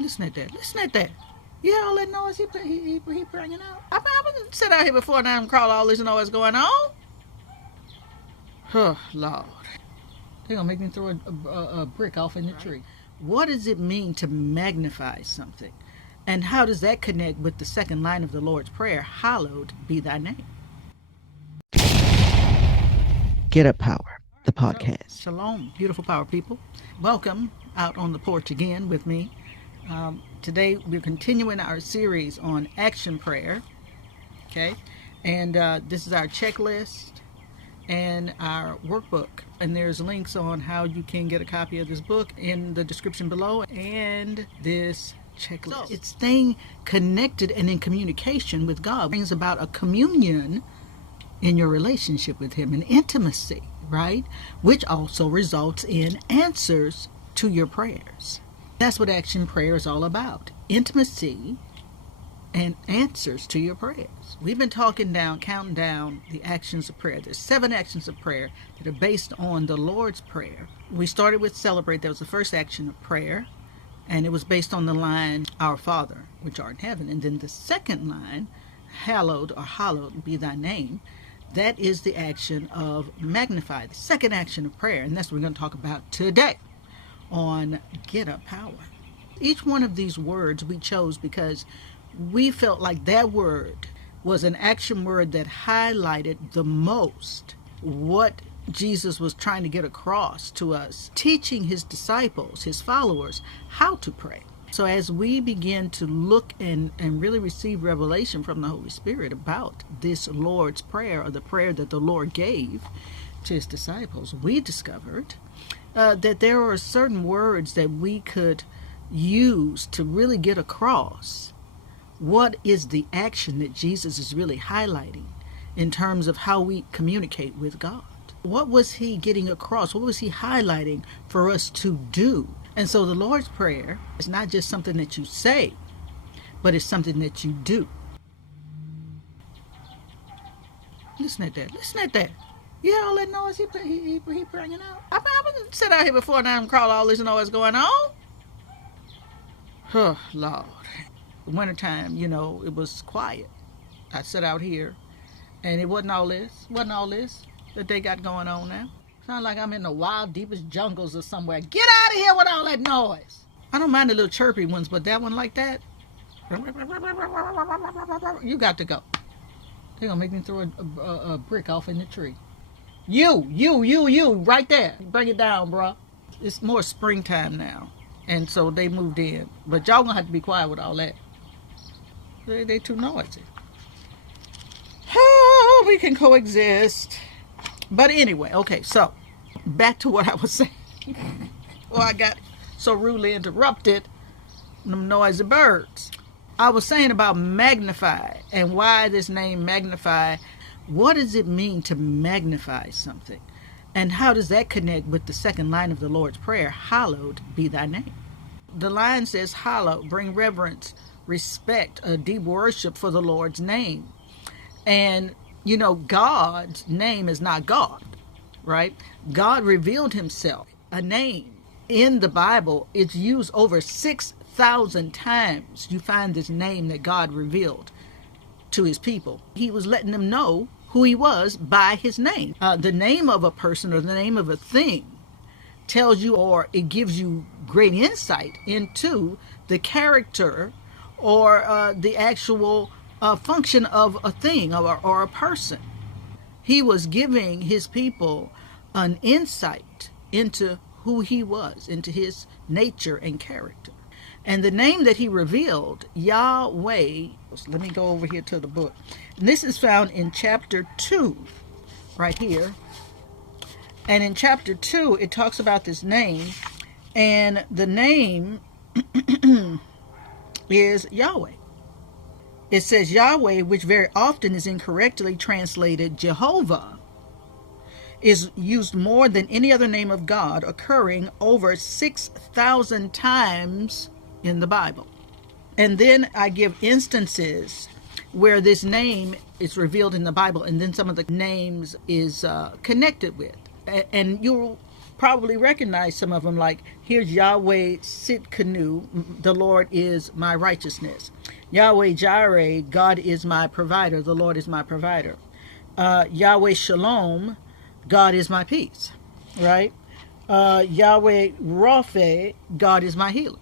Listen at that. Listen at that. You hear all that noise he bringing out? I've been sit out here before now and crawl all this noise going on. Oh, Lord. They're going to make me throw a brick off in the tree. What does it mean to magnify something? And how does that connect with the second line of the Lord's Prayer? Hallowed be thy name. Get Up Power, the podcast. Shalom, beautiful power people. Welcome out on the porch again with me. Today we're continuing our series on action prayer. Okay, and this is our checklist and our workbook. And there's links on how you can get a copy of this book in the description below and this checklist. So, it's staying connected and in communication with God. It brings about a communion in your relationship with Him, an intimacy, right? Which also results in answers to your prayers. That's what action prayer is all about. Intimacy and answers to your prayers. We've been counting down the actions of prayer. There's 7 actions of prayer that are based on the Lord's Prayer. We started with celebrate. That was the first action of prayer. And it was based on the line, Our Father, which art in heaven. And then the second line, hallowed be thy name. That is the action of magnify, the second action of prayer. And that's what we're going to talk about today on Get Up Power. Each one of these words we chose because we felt like that word was an action word that highlighted the most what Jesus was trying to get across to us, teaching his disciples, his followers, how to pray. So as we begin to look and really receive revelation from the Holy Spirit about this Lord's Prayer, or the prayer that the Lord gave to his disciples, we discovered that there are certain words that we could use to really get across what is the action that Jesus is really highlighting in terms of how we communicate with God. What was he getting across? What was he highlighting for us to do? And so the Lord's Prayer is not just something that you say, but it's something that you do. Listen at that. Listen at that. You hear all that noise he bringing out? I've been sit out here before now and crawl all this noise going on. Oh, Lord. Wintertime, it was quiet. I sat out here, and it wasn't all this that they got going on now. Sound like I'm in the wild, deepest jungles or somewhere. Get out of here with all that noise. I don't mind the little chirpy ones, but that one like that, you got to go. They're going to make me throw a brick off in the tree. You, right there. Bring it down, bro. It's more springtime now, and so they moved in. But y'all going to have to be quiet with all that. They too noisy. Oh, we can coexist. But anyway, okay, so back to what I was saying. Well, I got so rudely interrupted. Them noisy birds. I was saying about magnify and why this name Magnify. What does it mean to magnify something? And how does that connect with the second line of the Lord's Prayer? Hallowed be thy name. The line says, hallow, bring reverence, respect, a deep worship for the Lord's name. And God's name is not God, right? God revealed himself, a name. In the Bible, it's used over 6,000 times. You find this name that God revealed to his people. He was letting them know who he was by his name. The name of a person or the name of a thing tells you, or it gives you great insight into the character or the actual function of a thing or a person. He was giving his people an insight into who he was, into his nature and character. And the name that he revealed, Yahweh, let me go over here to the book. And this is found in chapter 2, right here. And in chapter 2, it talks about this name. And the name is Yahweh. It says Yahweh, which very often is incorrectly translated Jehovah, is used more than any other name of God, occurring over 6,000 times in the Bible. And then I give instances where this name is revealed in the Bible, and then some of the names is connected with. And you'll probably recognize some of them, like here's Yahweh Sitkanu, the Lord is my righteousness. Yahweh Jireh, God is my provider, the Lord is my provider. Yahweh Shalom, God is my peace, right? Yahweh Rapha, God is my healer.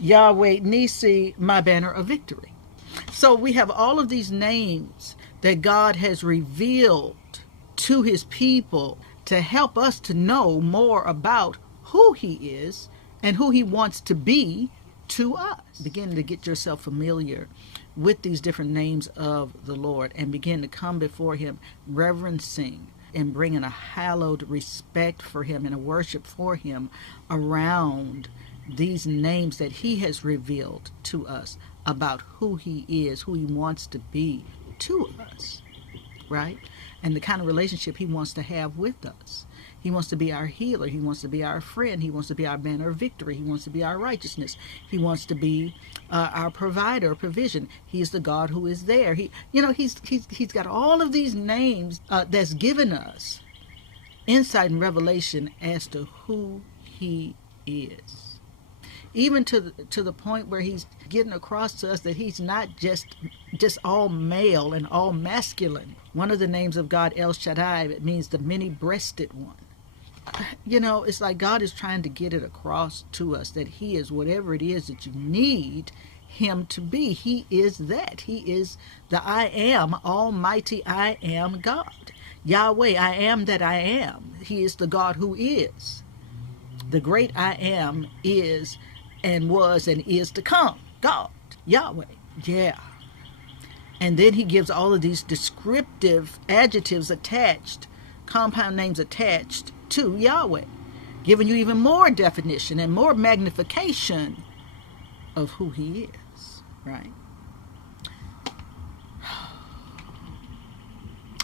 Yahweh Nisi, my banner of victory. So we have all of these names that God has revealed to his people to help us to know more about who he is and who he wants to be to us. Begin to get yourself familiar with these different names of the Lord and begin to come before him reverencing and bringing a hallowed respect for him and a worship for him around these names that he has revealed to us about who he is, who he wants to be to us, right? And the kind of relationship he wants to have with us. He wants to be our healer. He wants to be our friend. He wants to be our banner of victory. He wants to be our righteousness. He wants to be our provider, provision. He is the God who is there. He's got all of these names that's given us insight and revelation as to who he is. Even to the point where he's getting across to us that he's not just all male and all masculine. One of the names of God, El Shaddai, it means the many-breasted one. It's like God is trying to get it across to us that he is whatever it is that you need him to be. He is that. He is the I am, almighty I am God. Yahweh, I am that I am. He is the God who is. The great I am is and was and is to come. God, Yahweh, yeah. And then he gives all of these descriptive adjectives attached, compound names attached to Yahweh, giving you even more definition and more magnification of who he is, right?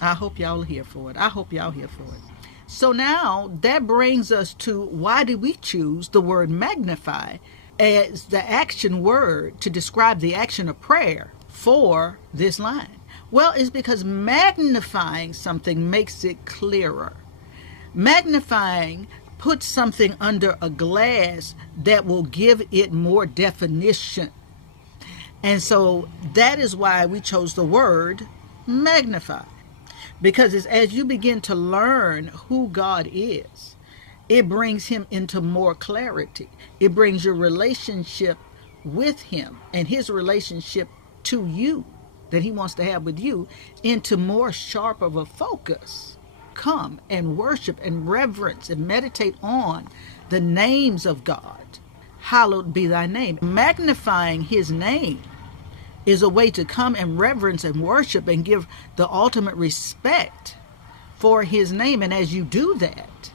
I hope y'all are here for it. I hope y'all here for it. So now that brings us to why did we choose the word magnify as the action word to describe the action of prayer for this line? Well, it's because magnifying something makes it clearer. Magnifying puts something under a glass that will give it more definition. And so that is why we chose the word magnify. Because it's as you begin to learn who God is, it brings him into more clarity. It brings your relationship with him and his relationship to you that he wants to have with you into more sharp of a focus. Come and worship and reverence and meditate on the names of God. Hallowed be thy name. Magnifying his name is a way to come and reverence and worship and give the ultimate respect for his name. And as you do that,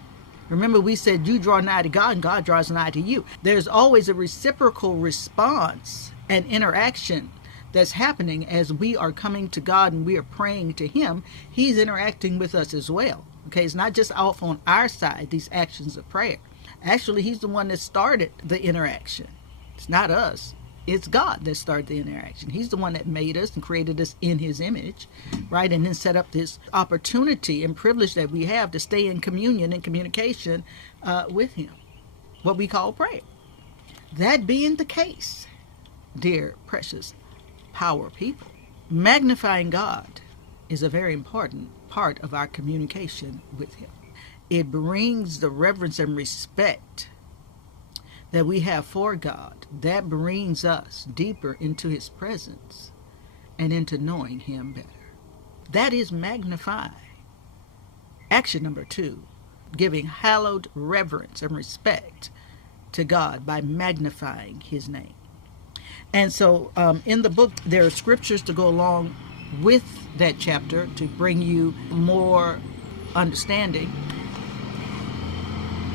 remember we said you draw nigh to God and God draws nigh to you. There's always a reciprocal response and interaction that's happening as we are coming to God and we are praying to him. He's interacting with us as well. Okay, it's not just off on our side, these actions of prayer. Actually, he's the one that started the interaction. It's not us. It's God that started the interaction. He's the one that made us and created us in his image, right? And then set up this opportunity and privilege that we have to stay in communion and communication with him, what we call prayer. That being the case, dear, precious, power people, magnifying God is a very important part of our communication with him. It brings the reverence and respect that we have for God. That brings us deeper into his presence and into knowing him better. That is magnify. Action number 2, giving hallowed reverence and respect to God by magnifying his name. And so in the book, there are scriptures to go along with that chapter to bring you more understanding.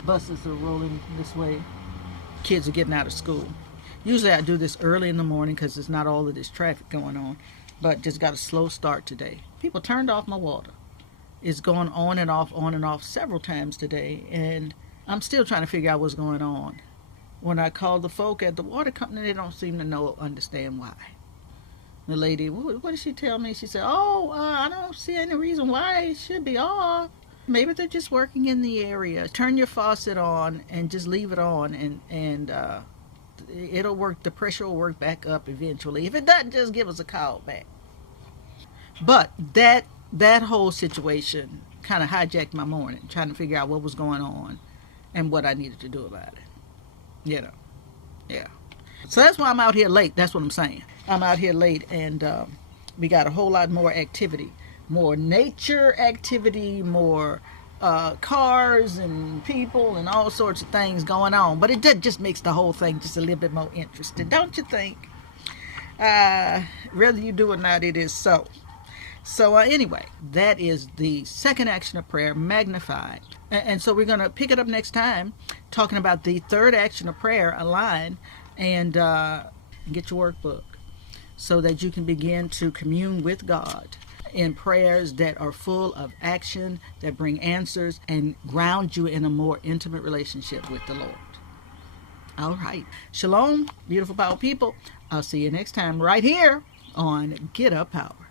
Buses are rolling this way. Kids are getting out of school. Usually I do this early in the morning because there's not all of this traffic going on, but just got a slow start today. People turned off my water. It's going on and off several times today, and I'm still trying to figure out what's going on. When I called the folk at the water company, they don't seem to understand why. The lady, what did she tell me? She said, I don't see any reason why it should be off. Maybe they're just working in the area. Turn your faucet on and just leave it on, and it'll work. The pressure will work back up eventually. If it doesn't, just give us a call back. But that whole situation kind of hijacked my morning, trying to figure out what was going on and what I needed to do about it. You know, yeah. So that's why I'm out here late. That's what I'm saying. I'm out here late, and we got a whole lot more activity, more nature activity, more cars and people and all sorts of things going on. But it just makes the whole thing just a little bit more interesting, don't you think? Whether you do or not, it is so. So anyway, that is the second action of prayer, Magnify. And so we're going to pick it up next time, talking about the third action of prayer, Align, and get your workbook so that you can begin to commune with God in prayers that are full of action, that bring answers, and ground you in a more intimate relationship with the Lord. All right. Shalom, beautiful, powerful people. I'll see you next time right here on Get Up Power.